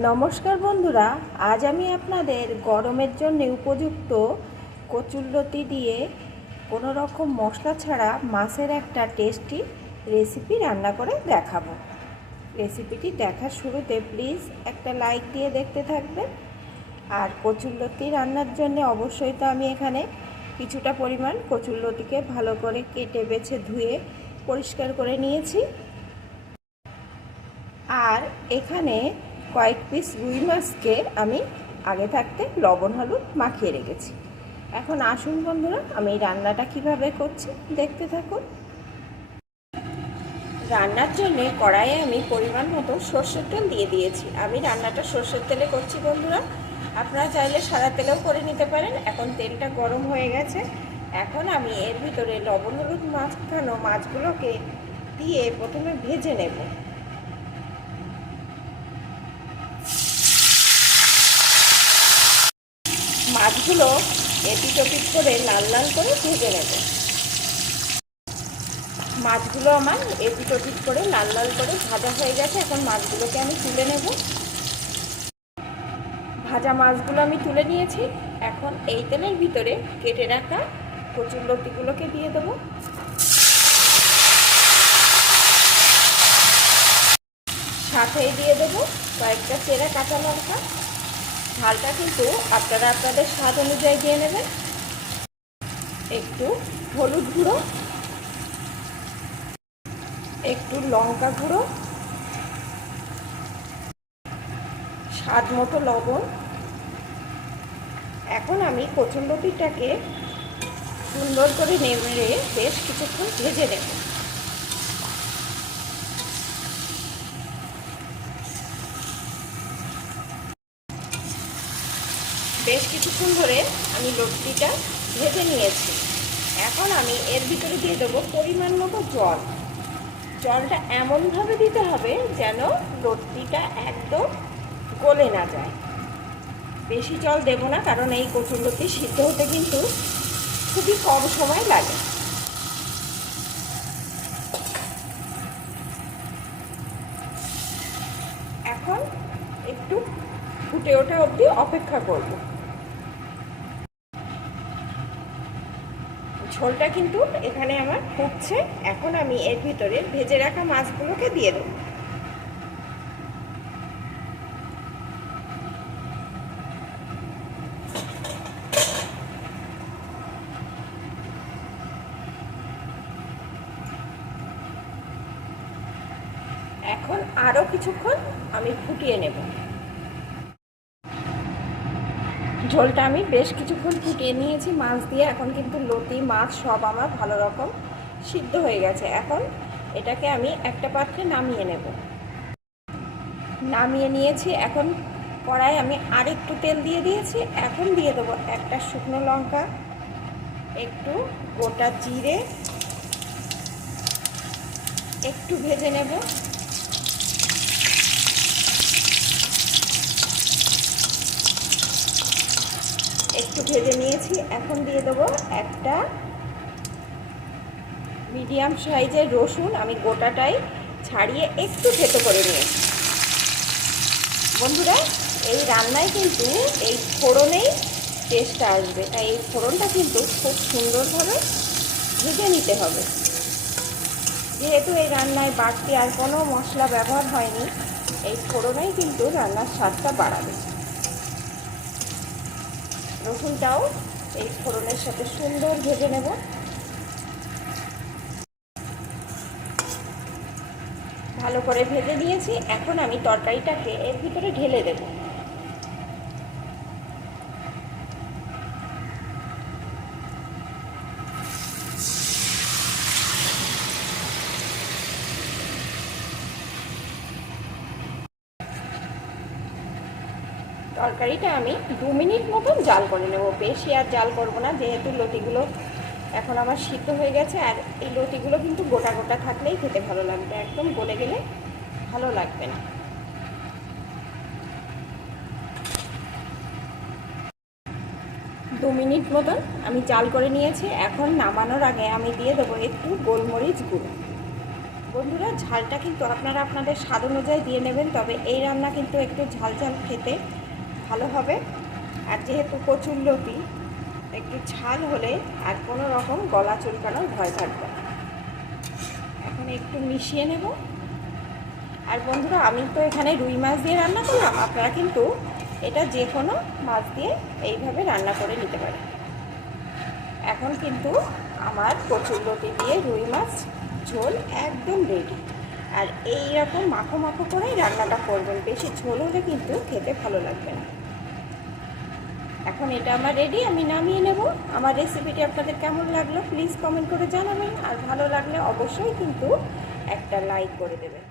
নমস্কার বন্ধুরা, আজ আমি আপনাদের গরমের জন্য উপযুক্ত কচুরলতি দিয়ে কোনো রকম মশলা ছাড়া মাছের একটা টেস্টি রেসিপি রান্না করে দেখাবো। রেসিপিটি দেখার শুরুতে প্লিজ একটা লাইক দিয়ে দেখতে থাকবেন। আর কচুরলতি রান্নার জন্য অবশ্যই তো আমি এখানে কিছুটা পরিমাণ কচুরলতিকে ভালো করে কেটে, বেছে, ধুয়ে পরিষ্কার করে নিয়েছি। আর এখানে কয়েক পিস রুই মাছকে আমি আগে থাকতে লবণ, হলুদ মাখিয়ে রেখেছি। এখন আসুন বন্ধুরা, আমি রান্নাটা কীভাবে করছি দেখতে থাকুন। রান্নার জন্য কড়াইয়ে আমি পরিমাণ মতো সর্ষের তেল দিয়ে দিয়েছি। আমি রান্নাটা সর্ষের তেলে করছি বন্ধুরা। আপনারা চাইলে সাদা তেলেও করে নিতে পারেন। এখন তেলটা গরম হয়ে গেছে। এখন আমি এর ভিতরে লবণ, হলুদ মাখানো মাছগুলোকে দিয়ে প্রথমে ভেজে নেব। মাছগুলো এপিট ওপিট করে লাল লাল করে ভেজে নেব। মাছগুলো আমার এপিট ওপিট করে লাল লাল করে ভাজা হয়ে গেছে, এখন মাছগুলোকে আমি তুলে নেব। ভাজা মাছগুলো আমি তুলে নিয়েছি, এখন এই তেলের ভিতরে কেটে রাখা কচুর লতিগুলোকে দিয়ে দেবো। সাথেই দিয়ে দেবো কয়েকটা চেরা কাঁচা লঙ্কা। ঝালটা কিন্তু আপনারা আপনাদের স্বাদ অনুযায়ী দিয়ে নেবেন। একটু হলুদ গুঁড়ো, একটু লঙ্কা গুঁড়ো, স্বাদ মতো লবণ। এখন আমি কচুম্বটিটাকে সুন্দর করে নেড়ে বেশ কিছুক্ষণ ভেজে নেব। বেশ কিছুক্ষণ ধরে আমি লটকিটা ভেজে নিয়েছি। এখন আমি এর ভিতরে দিয়ে দেবো পরিমাণ মতো জল। জলটা এমনভাবে দিতে হবে যেন লটকিটা একদম গলে না যায়। বেশি জল দেব না, কারণ এই কচুরলতি সিদ্ধ হতে কিন্তু খুবই কম সময় লাগে। এখন একটু ফুটে ওঠা অবধি অপেক্ষা করব। ঝোলটা কিন্তু এখানে আমার ফুটছে। এখন আমি এর ভিতরে ভেজে রাখা মাছগুলোকে দিয়ে দেবো। এখন আরও কিছুক্ষণ আমি ফুটিয়ে নেব। ঝোলটা আমি বেশ কিছুক্ষণ ফুটিয়ে নিয়েছি। মাছ দিয়ে এখন কিন্তু লতি, মাছ সব আমার ভালো রকম সিদ্ধ হয়ে গেছে। এখন এটাকে আমি একটা পাত্রে নামিয়ে নেব। নামিয়ে নিয়েছি। এখন কড়াই আমি আর একটু তেল দিয়ে দিয়েছি। এখন দিয়ে দেবো একটা শুকনো লঙ্কা, একটু গোটা জিরে, একটু ভেজে নেব। একটু ভেজে নিয়েছি। এখন দিয়ে দেবো একটা মিডিয়াম সাইজের রসুন। আমি গোটাটাই ছাড়িয়ে একটু থেতো করে নিয়েছি। বন্ধুরা, এই রান্নায় কিন্তু এই ফোড়নেই টেস্টটা আসবে। তাই এই ফোড়নটা কিন্তু খুব সুন্দরভাবে ভেজে নিতে হবে। যেহেতু এই রান্নায় বাড়তি আর কোনো মশলা ব্যবহার হয়নি, এই ফোড়নেই কিন্তু রান্নার স্বাদটা বাড়াবে। রসুনটাও এই ফোড়নের সাথে সুন্দর ভেজে নেব। ভালো করে ভেজে দিয়েছি এখন আমি তরকারিটাকে এর ভিতরে ঢেলে দেব। তরকারিটা আমি দু মিনিট মতন জাল করে নেব। বেশি আর জাল করব না, যেহেতু লতিগুলো এখন আমার সিদ্ধ হয়ে গেছে, আর এই লতিগুলো কিন্তু গোটা গোটা থাকলেই খেতে ভালো লাগবে। একদম গলে গেলে ভালো লাগবে না। দু মিনিট মতন আমি জাল করে নিয়েছি। এখন নামানোর আগে আমি দিয়ে দেবো একটু গোলমরিচ গুঁড়ো। বন্ধুরা, ঝালটা কিন্তু আপনারা আপনাদের স্বাদ অনুযায়ী দিয়ে নেবেন, তবে এই রান্না কিন্তু একটু ঝাল ঝাল খেতে ভালো হবে। আর যেহেতু কচুরলতি একটু ঝাল হলে আর কোনো রকম গলা চুলকানোর ভয় থাকবে না। এখন একটু মিশিয়ে নেব। আর বন্ধুরা, আমি তো এখানে রুই মাছ দিয়ে রান্না করলাম। আপনারা কিন্তু এটা যে কোনো মাছ দিয়ে এইভাবে রান্না করে নিতে পারেন। এখন কিন্তু আমার কচুরলতি দিয়ে রুই মাছ, ঝোল একদম রেডি আর এই রকম মাখো মাখো করেই রান্নাটা করবেন। বেশি ঝোল হলে কিন্তু খেতে ভালো লাগবে না। এখন এটা আমার রেডি আমি নামিয়ে নেব। আমার রেসিপিটি আপনাদের কেমন লাগল প্লিজ কমেন্ট করে জানাবেন। আর ভালো লাগলে অবশ্যই কিন্তু একটা লাইক করে দেবেন।